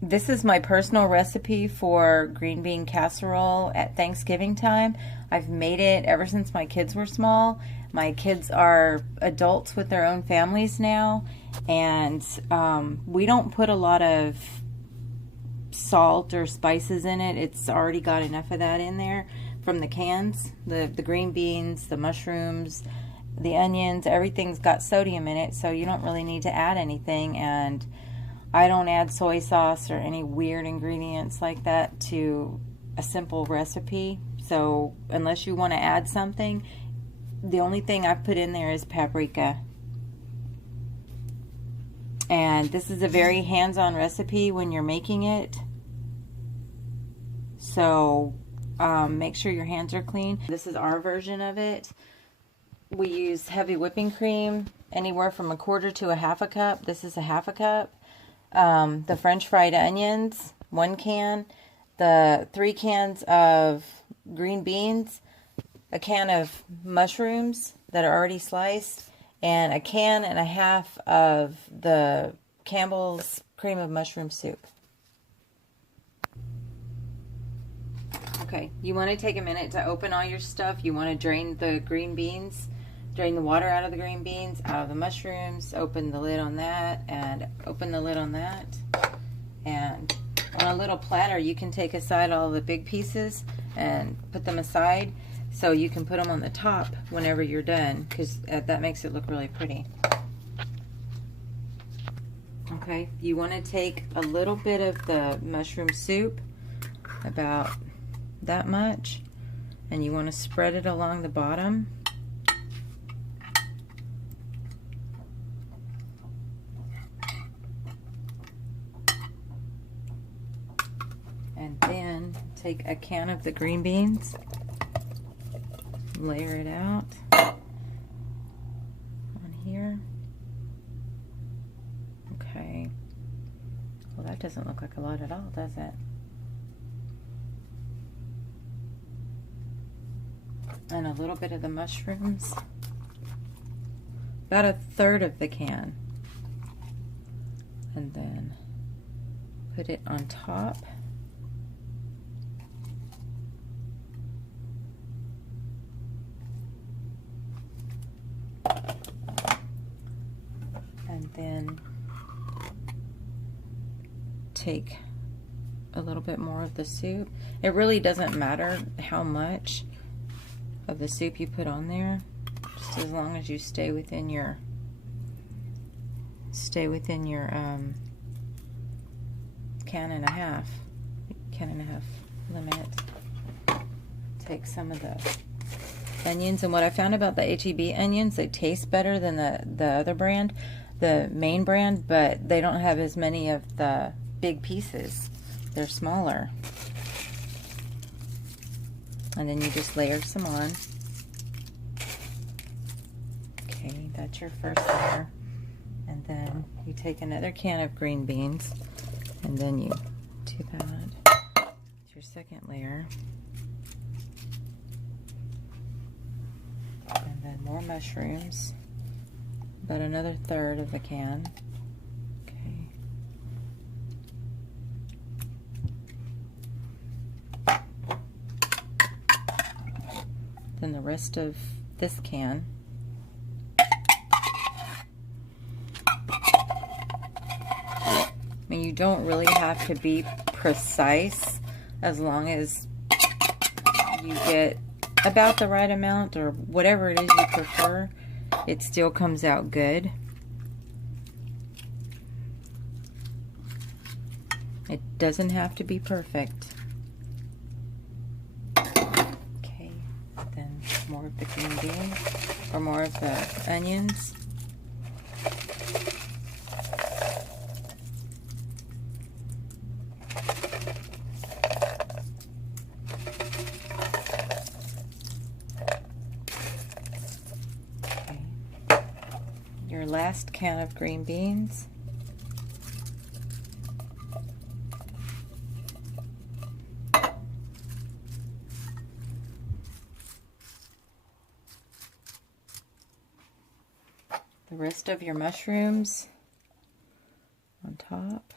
This is my personal recipe for green bean casserole at Thanksgiving time. I've made it ever since my kids were small. My kids are adults with their own families now, and we don't put a lot of salt or spices in it. It's already got enough of that in there from the cans. The green beans, the mushrooms, the onions, everything's got sodium in it, so you don't really need to add anything. And I don't add soy sauce or any weird ingredients like that to a simple recipe. So unless you want to add something, the only thing I've put in there is paprika. And this is a very hands-on recipe when you're making it. So make sure your hands are clean. This is our version of it. We use heavy whipping cream, anywhere from 1/4 to 1/2 cup. This is 1/2 cup. The French fried onions, 1 can. The 3 cans of green beans, a can of mushrooms that are already sliced, and 1.5 cans of the Campbell's cream of mushroom soup. Okay, you want to take a minute to open all your stuff. You want to drain the green beans, drain the water out of the green beans, out of the mushrooms, open the lid on that, and open the lid on that. And on a little platter, you can take aside all the big pieces and put them aside, so you can put them on the top whenever you're done, because that makes it look really pretty. Okay, you want to take a little bit of the mushroom soup, about that much, and you want to spread it along the bottom. And then take a can of the green beans, layer it out on here. Okay, well, that doesn't look like a lot at all, does it? And a little bit of the mushrooms, about 1/3 of the can, and then put it on top. And then take a little bit more of the soup. It really doesn't matter how much of the soup you put on there, just as long as you stay within your can and a half limit. Take some of the onions, and what I found about the HEB onions, they taste better than the other brand, the main brand, but they don't have as many of the big pieces. They're smaller. And then you just layer some on. Okay, that's your first layer. And then you take another can of green beans, and then you do that. It's your second layer. And then more mushrooms, about another 1/3 of a can. Okay. Then the rest of this can. I mean, you don't really have to be precise, as long as you get about the right amount, or whatever it is you prefer. It still comes out good. It doesn't have to be perfect. Okay, then more of the green beans, or more of the onions. Your last can of green beans. The rest of your mushrooms on top.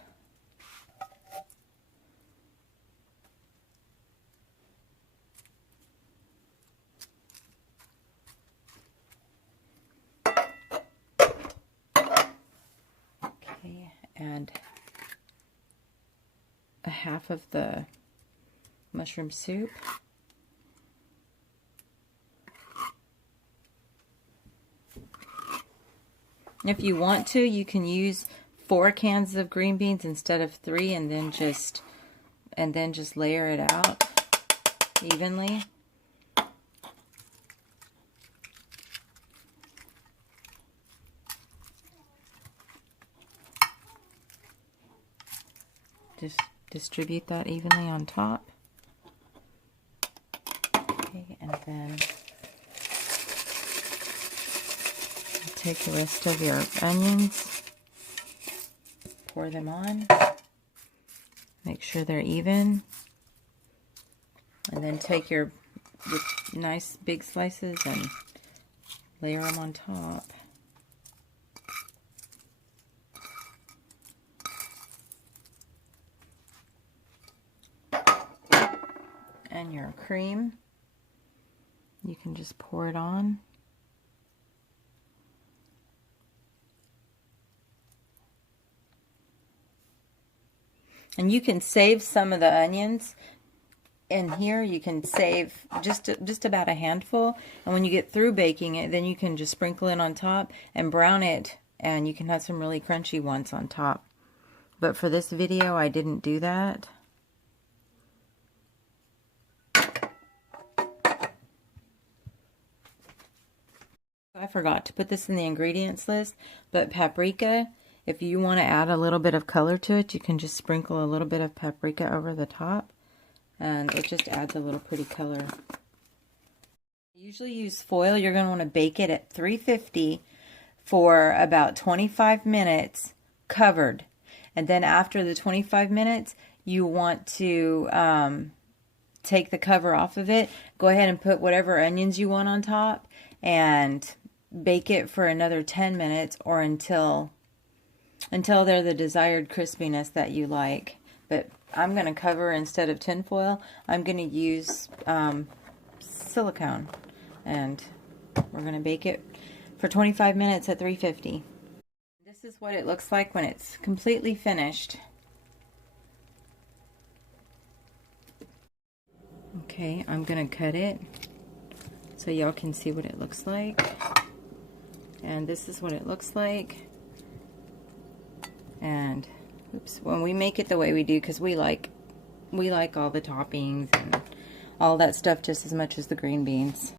add a half of the mushroom soup. If you want to, you can use 4 cans of green beans instead of 3, and then just layer it out evenly. Just distribute that evenly on top. Okay, and then take the rest of your onions, pour them on, make sure they're even, and then take your nice big slices and layer them on top. And your cream, you can just pour it on. And you can save some of the onions in here. You can save just about a handful, and when you get through baking it, then you can just sprinkle it on top and brown it, and you can have some really crunchy ones on top. But for this video, I didn't do that. I forgot to put this in the ingredients list, but paprika, if you want to add a little bit of color to it, you can just sprinkle a little bit of paprika over the top, and it just adds a little pretty color. Usually use foil. You're going to want to bake it at 350 for about 25 minutes covered, and then after the 25 minutes, you want to take the cover off of it. Go ahead and put whatever onions you want on top, and bake it for another 10 minutes or until they're the desired crispiness that you like. But I'm going to cover, instead of tin foil, I'm going to use silicone, and we're going to bake it for 25 minutes at 350. This is what it looks like when it's completely finished. Okay, I'm going to cut it so y'all can see what it looks like. And this is what it looks like. And oops, when we make it the way we do, because we like all the toppings and all that stuff just as much as the green beans.